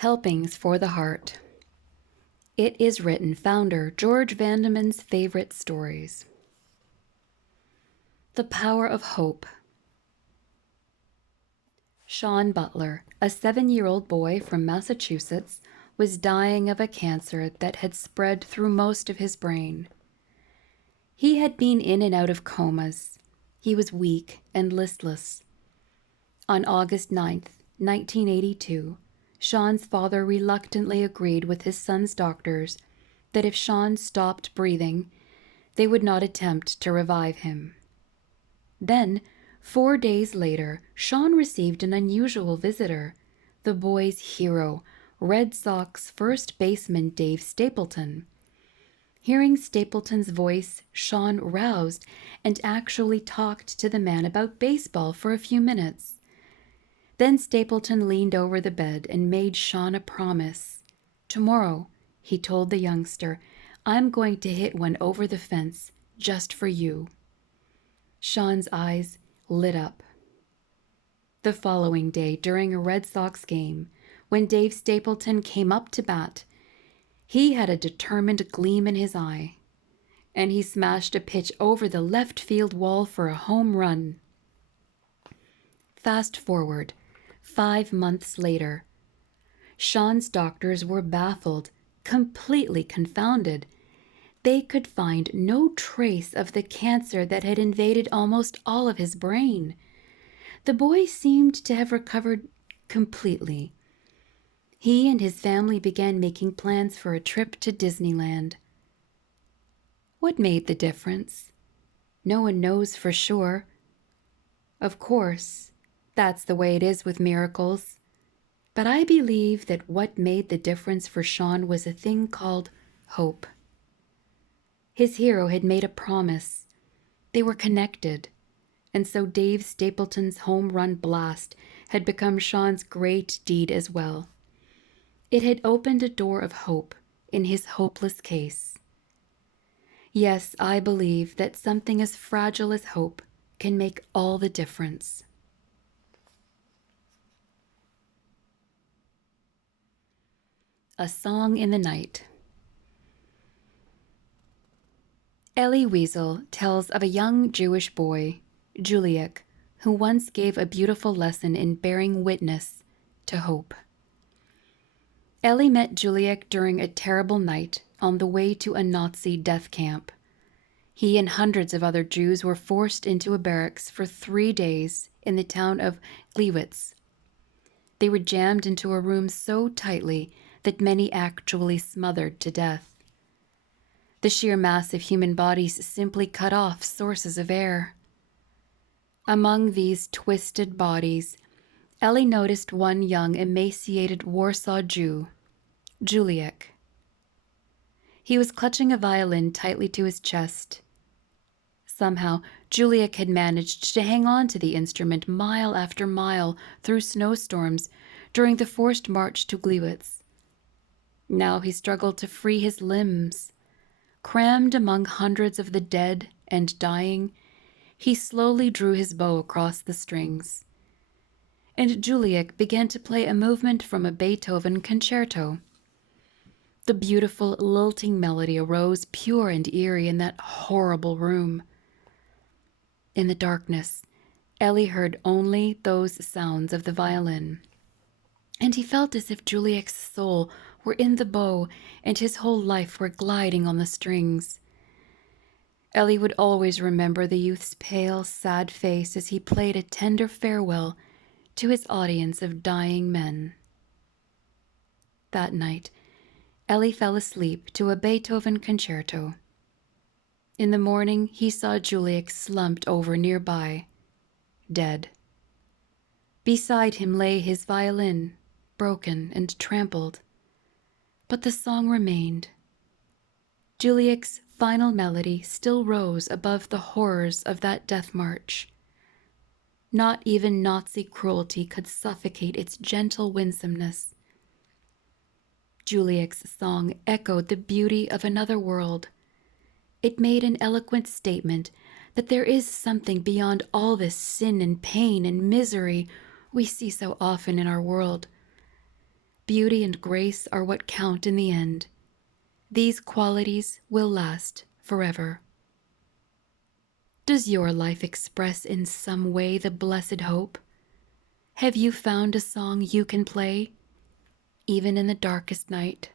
Helpings for the Heart. It is written founder George Vandeman's favorite stories. The Power of Hope. Sean Butler, a 7-year-old boy from Massachusetts, was dying of a cancer that had spread through most of his brain. He had been in and out of comas. He was weak and listless. On August 9th, 1982, Sean's father reluctantly agreed with his son's doctors that if Sean stopped breathing, they would not attempt to revive him. Then, 4 days later, Sean received an unusual visitor, the boy's hero, Red Sox first baseman Dave Stapleton. Hearing Stapleton's voice, Sean roused and actually talked to the man about baseball for a few minutes. Then Stapleton leaned over the bed and made Sean a promise. "Tomorrow," he told the youngster, "I'm going to hit one over the fence just for you." Sean's eyes lit up. The following day, during a Red Sox game, when Dave Stapleton came up to bat, he had a determined gleam in his eye, and he smashed a pitch over the left field wall for a home run. Fast forward 5 months later. Sean's doctors were baffled, completely confounded. They could find no trace of the cancer that had invaded almost all of his brain. The boy seemed to have recovered completely. He and his family began making plans for a trip to Disneyland. What made the difference? No one knows for sure. Of course, that's the way it is with miracles. But I believe that what made the difference for Sean was a thing called hope. His hero had made a promise. They were connected. And so Dave Stapleton's home run blast had become Sean's great deed as well. It had opened a door of hope in his hopeless case. Yes, I believe that something as fragile as hope can make all the difference. A Song in the Night. Elie Wiesel tells of a young Jewish boy, Juliak, who once gave a beautiful lesson in bearing witness to hope. Elie met Juliak during a terrible night on the way to a Nazi death camp. He and hundreds of other Jews were forced into a barracks for 3 days in the town of Gliwice. They were jammed into a room so tightly that many actually smothered to death. The sheer mass of human bodies simply cut off sources of air. Among these twisted bodies, Elie noticed one young, emaciated Warsaw Jew, Juliak. He was clutching a violin tightly to his chest. Somehow, Juliak had managed to hang on to the instrument mile after mile through snowstorms during the forced march to Gliwice. Now he struggled to free his limbs. Crammed among hundreds of the dead and dying, he slowly drew his bow across the strings. And Juliak began to play a movement from a Beethoven concerto. The beautiful, lilting melody arose pure and eerie in that horrible room. In the darkness, Elie heard only those sounds of the violin, and he felt as if Juliak's soul were in the bow and his whole life were gliding on the strings. Elie would always remember the youth's pale, sad face as he played a tender farewell to his audience of dying men. That night, Elie fell asleep to a Beethoven concerto. In the morning, he saw Juliak slumped over nearby, dead. Beside him lay his violin, broken and trampled. But the song remained. Juliak's final melody still rose above the horrors of that death march. Not even Nazi cruelty could suffocate its gentle winsomeness. Juliak's song echoed the beauty of another world. It made an eloquent statement that there is something beyond all this sin and pain and misery we see so often in our world. Beauty and grace are what count in the end. These qualities will last forever. Does your life express in some way the blessed hope? Have you found a song you can play, even in the darkest night?